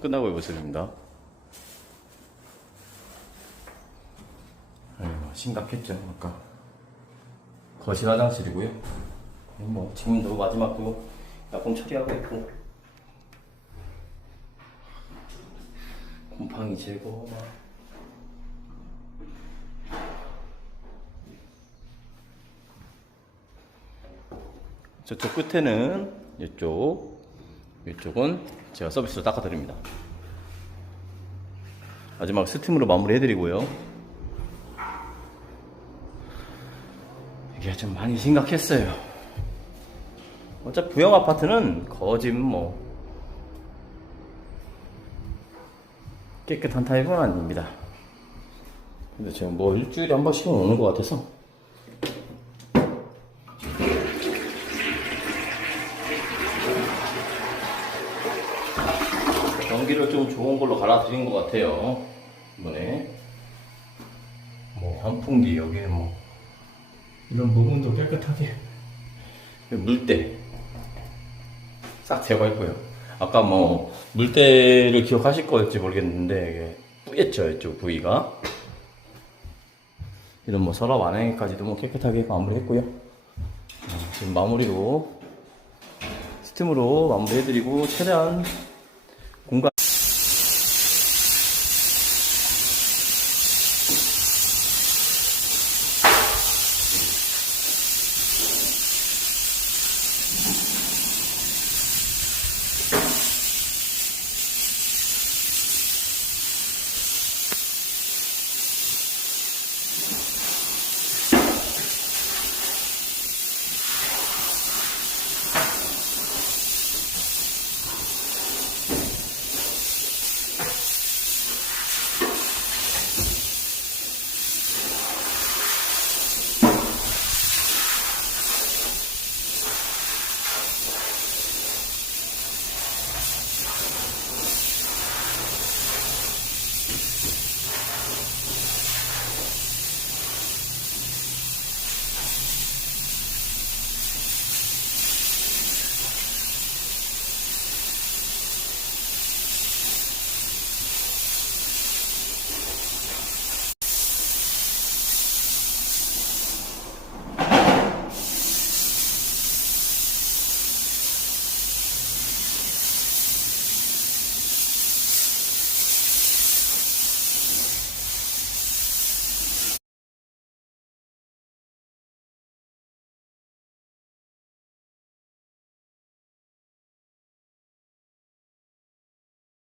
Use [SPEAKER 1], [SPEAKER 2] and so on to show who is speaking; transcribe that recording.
[SPEAKER 1] 끝나고 모습입니다. 아이고, 심각했죠, 아까. 거실 화장실이고요. 뭐, 지금도 마지막도 약품 처리하고 있고. 곰팡이 제거, 막. 저쪽 끝에는 이쪽, 이쪽은 제가 서비스로 닦아드립니다. 마지막 스팀으로 마무리해드리고요. 이게 좀 많이 심각했어요. 어차피 부영 아파트는 거진 뭐 깨끗한 타입은 아닙니다. 근데 제가 뭐 일주일에 한 번씩은 오는 것 같아서 전기를 좀 좋은 걸로 갈아드린 것 같아요. 이번에. 뭐, 환풍기, 여기에 뭐, 이런 부분도 깨끗하게. 물때. 싹 제거했고요. 아까 뭐, 물때를 기억하실 거였지 모르겠는데, 이게 뿌였죠, 이쪽 부위가. 이런 뭐, 서랍 안에까지도 뭐 깨끗하게 마무리했고요. 어, 지금 마무리로, 스팀으로 마무리해드리고, 최대한